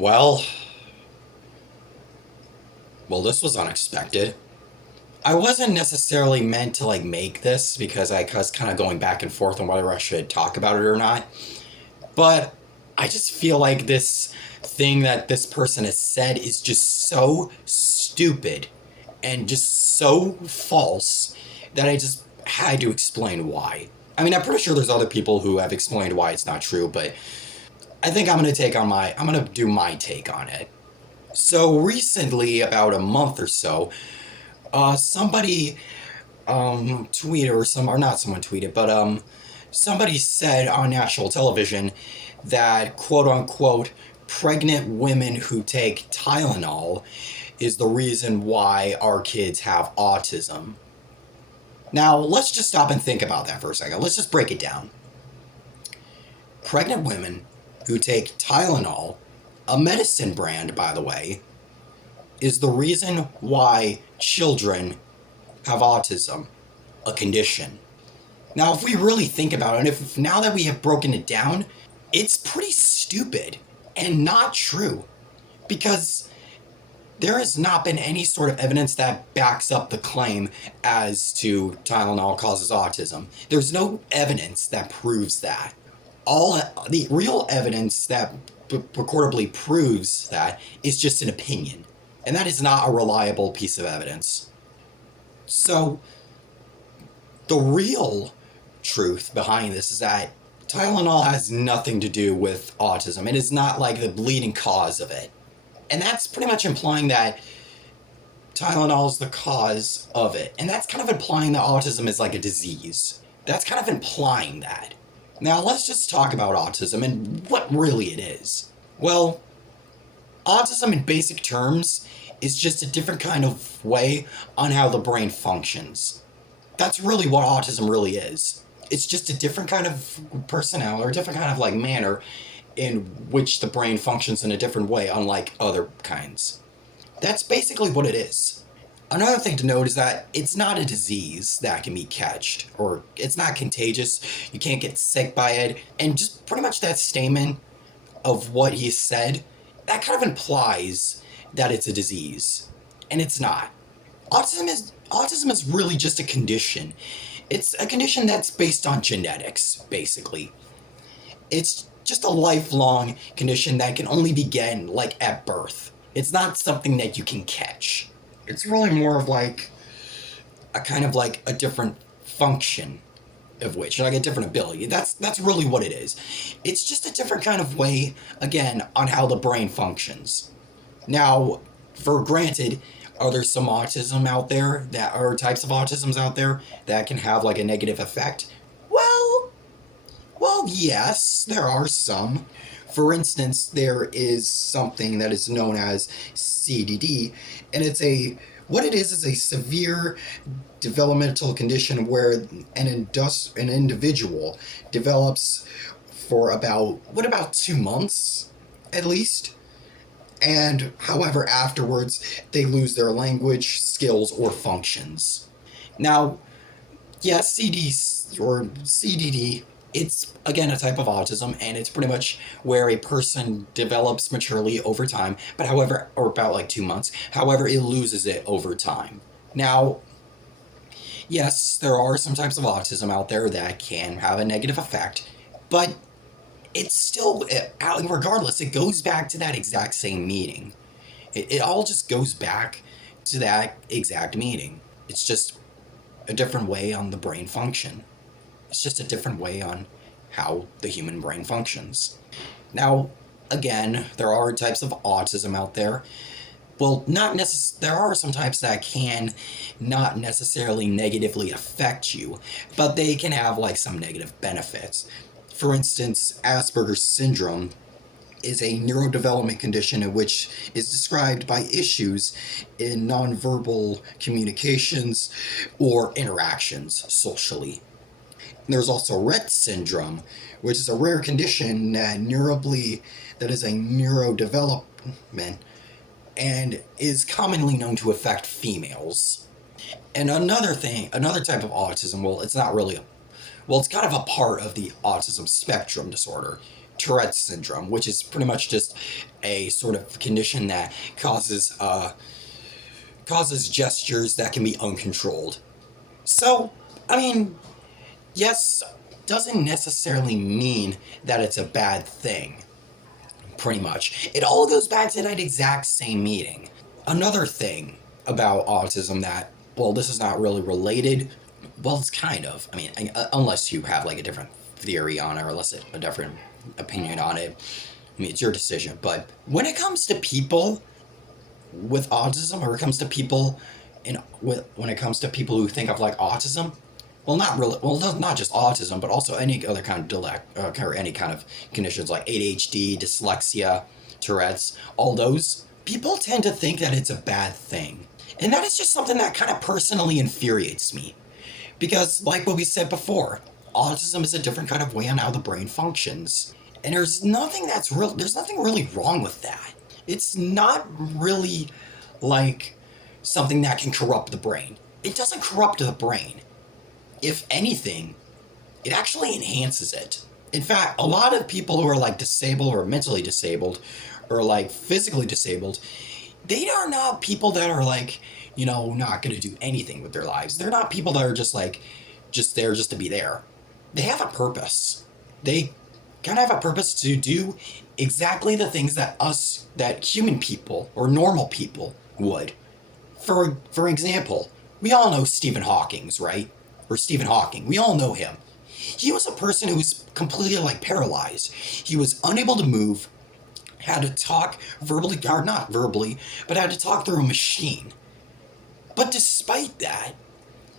Well, well, this was unexpected. I wasn't necessarily meant to make this because I was kind of going back and forth on whether I should talk about it or not. But I just feel like this thing that this person has said is just so stupid and just so false that I just had to explain why. I mean, I'm pretty sure there's other people who have explained why it's not true, but I think I'm gonna do my take on it. So recently, about a month or so, somebody tweeted or not someone tweeted, but somebody said on national television that quote unquote pregnant women who take Tylenol is the reason why our kids have autism. Now, let's just stop and think about that for a second. Let's just break it down. Pregnant women who take Tylenol, a medicine brand, by the way, is the reason why children have autism, a condition. Now, if we really think about it, and if now that we have broken it down, it's pretty stupid and not true because there has not been any sort of evidence that backs up the claim as to Tylenol causes autism. There's no evidence that proves that. All the real evidence that recordably proves that is just an opinion, and that is not a reliable piece of evidence. So, the real truth behind this is that Tylenol has nothing to do with autism. It is not like the leading cause of it. And that's pretty much implying that Tylenol is the cause of it. And that's kind of implying that autism is like a disease. That's kind of implying that. Now, let's just talk about autism and what really it is. Well, autism in basic terms is just a different kind of way on how the brain functions. That's really what autism really is. It's just a different kind of personnel or a different kind of manner in which the brain functions in a different way, unlike other kinds. That's basically what it is. Another thing to note is that it's not a disease that can be catched, or it's not contagious. You can't get sick by it. And just pretty much that statement of what he said, that kind of implies that it's a disease. And it's not. Autism is really just a condition. It's a condition that's based on genetics, basically. It's just a lifelong condition that can only begin at birth. It's not something that you can catch. It's really more of a kind of a different function of which, a different ability. That's really what it is. It's just a different kind of way, again, on how the brain functions. Now, for granted, are there some autism out there that are types of autisms out there that can have a negative effect? Well, yes, there are some. For instance, there is something that is known as CDD, and what it is a severe developmental condition where an individual develops for about 2 months, at least. And however, afterwards, they lose their language, skills, or functions. Now, yes, CDD, it's again a type of autism, and it's pretty much where a person develops maturely over time, but however, or about 2 months, however, it loses it over time. Now, yes, there are some types of autism out there that can have a negative effect, but it's still, regardless, it goes back to that exact same meaning. It all just goes back to that exact meaning. It's just a different way on the brain function. It's just a different way on how the human brain functions. Now, again, there are types of autism out there. Well, there are some types that can not necessarily negatively affect you, but they can have some negative benefits. For instance, Asperger's syndrome is a neurodevelopment condition in which is described by issues in nonverbal communications or interactions socially. And there's also Rett syndrome, which is a rare condition that is a neurodevelopment and is commonly known to affect females. And another type of autism, it's not really it's kind of a part of the autism spectrum disorder, Tourette's syndrome, which is pretty much just a sort of condition that causes gestures that can be uncontrolled. So, I mean, yes, doesn't necessarily mean that it's a bad thing. Pretty much. It all goes back to that exact same meeting. Another thing about autism that, well, this is not really related. Well, it's kind of. I mean, unless you have like a different theory on it, or unless a different opinion on it. I mean, it's your decision. But when it comes to people with autism, or it comes to people when it comes to people who think of like autism, well, not really. Well, not just autism, but also any other kind of or any kind of conditions like ADHD, dyslexia, Tourette's. All those people tend to think that it's a bad thing, and that is just something that kind of personally infuriates me, because, like what we said before, autism is a different kind of way on how the brain functions, and there's nothing really wrong with that. It's not really like something that can corrupt the brain. It doesn't corrupt the brain. If anything, it actually enhances it. In fact, a lot of people who are like disabled or mentally disabled or like physically disabled, they are not people that are like, not going to do anything with their lives. They're not people that are just there just to be there. They have a purpose. They kind of have a purpose to do exactly the things that human people or normal people would. For example, we all know Stephen Hawking, right? Or Stephen Hawking. We all know him. He was a person who was completely like paralyzed. He was unable to move, had to talk verbally, or not verbally, but had to talk through a machine. But despite that,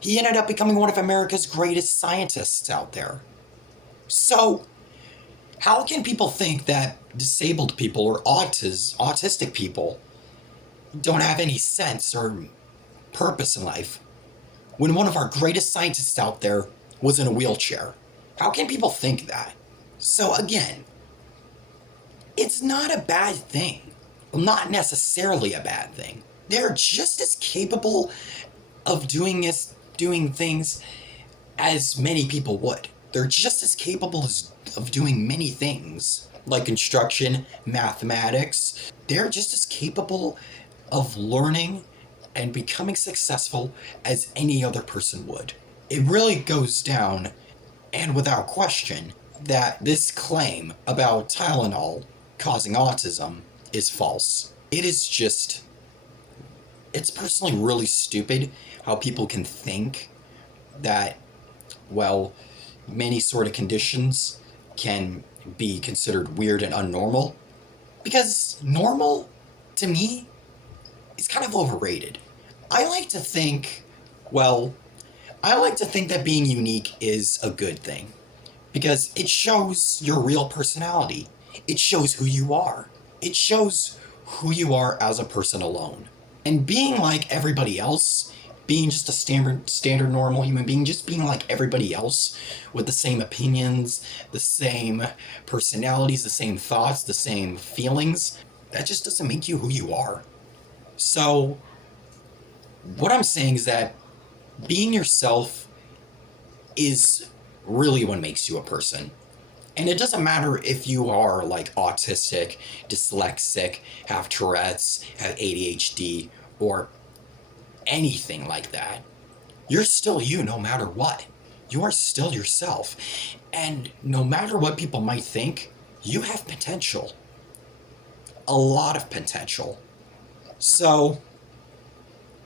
he ended up becoming one of America's greatest scientists out there. So, how can people think that disabled people or autistic people don't have any sense or purpose in life when one of our greatest scientists out there was in a wheelchair? How can people think that? So again, it's not a bad thing. Well, not necessarily a bad thing. They're just as capable of doing things as many people would. They're just as capable of doing many things, like construction, mathematics. They're just as capable of learning and becoming successful as any other person would. It really goes down, and without question, that this claim about Tylenol causing autism is false. It's personally really stupid how people can think that, well, many sort of conditions can be considered weird and unnormal, because normal, to me, is kind of overrated. I like to think that being unique is a good thing, because it shows your real personality. It shows who you are. It shows who you are as a person alone. And being like everybody else, being just a standard normal human being, just being like everybody else with the same opinions, the same personalities, the same thoughts, the same feelings, that just doesn't make you who you are. So, what I'm saying is that being yourself is really what makes you a person. And it doesn't matter if you are like autistic, dyslexic, have Tourette's, have ADHD, or anything like that. You're still you no matter what. You are still yourself. And no matter what people might think, you have potential. A lot of potential. So,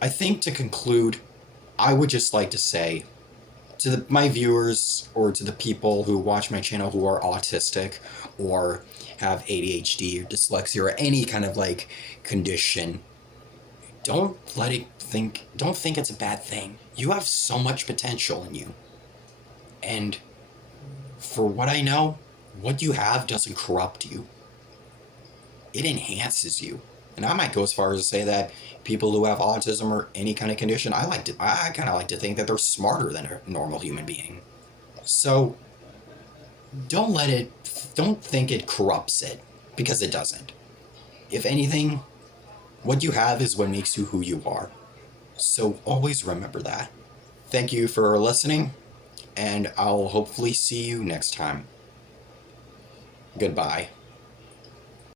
I think to conclude, I would just like to say to my viewers, or to the people who watch my channel who are autistic or have ADHD or dyslexia or any kind of like condition, don't think it's a bad thing. You have so much potential in you. And for what I know, what you have doesn't corrupt you. It enhances you. And I might go as far as to say that people who have autism or any kind of condition, I kind of like to think that they're smarter than a normal human being. So don't think it corrupts it, because it doesn't. If anything, what you have is what makes you who you are. So always remember that. Thank you for listening, and I'll hopefully see you next time. Goodbye.